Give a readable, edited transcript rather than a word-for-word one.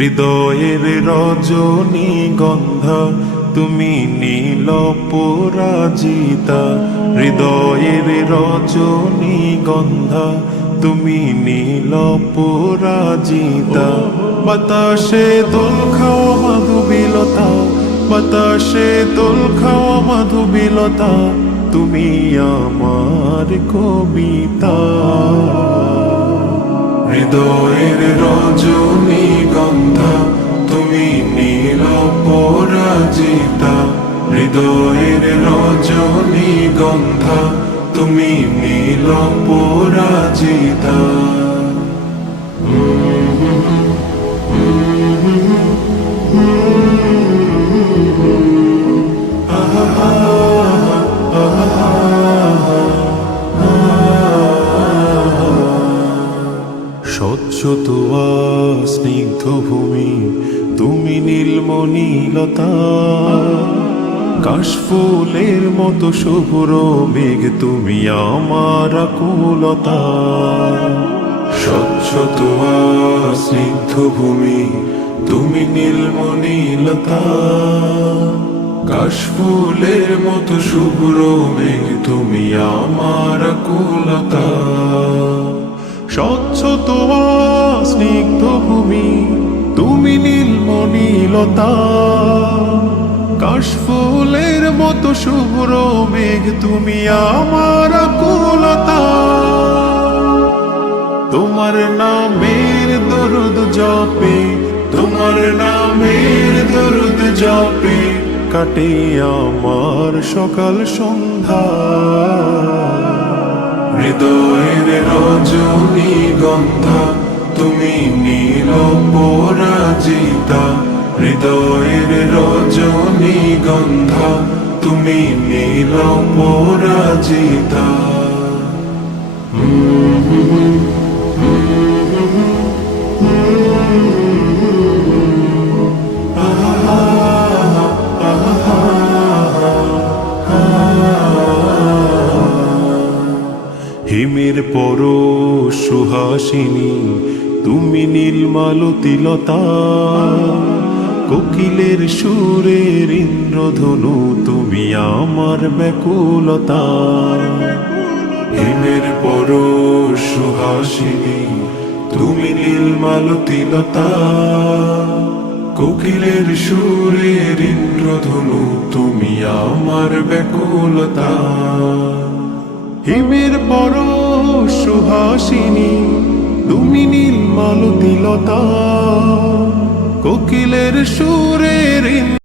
হৃদয়ের রজনীগন্ধা তুমি নীল পরাজিতা। হৃদয়ের রজনীগন্ধা তুমি নীল পরাজিতা। বাতাসে দোল খাওয়া মাধুবিলতা, বাতাসে দোল খাওয়া মাধুবিলতা, তুমি আমার কবিতা। হৃদয়ের রজনীগন্ধা তুমি নীল পরাজিতা। হৃদয়ের রজনীগন্ধা তুমি নীল পরাজিতা। স্বচ্ছ তুয়া স্নিগ্ধ ভূমি তুমি নীলমণিলতা। কাশফুলের মতো শুভ্র মেঘ তুমি আমার আকুলতা। স্বচ্ছ তুয়া স্নিগ্ধ ভূমি তুমি নীলমণিলতা। কাশফুলের মতো শুভ্র মেঘ তুমি আমার আকুলতা। স্বচ্ছ তোয়া স্নিগ্ধ ভূমি তুমি নীলমণিলতা। কাশফুলের মতো শুভ্র মেঘ তুমি আমার আকুলতা। তোমার নামের দরুদ জপে, তোমার নামের দরুদ জপে কাটে আমার সকাল সন্ধ্যা। হৃদয়ের রজনীগন্ধা তুমি নীল পরাজিতা। হৃদয়ের রজনীগন্ধা তুমি নীল পরাজিতা। হিমের পরশ সুহাসিনী তুমি নীলমালতিলতা। কোকিলের সুরের ইন্দ্রধনু তুমি আমার ব্যাকুলতা। হিমের পরশ সুহাসিনী তুমি নীলমালতিলতা। কোকিলের সুরের ইন্দ্রধনু তুমি আমার ব্যাকুলতা। হিমের পরশ সুহাসিনী তুমি নীলমালতিলতা। কোকিলের সুরে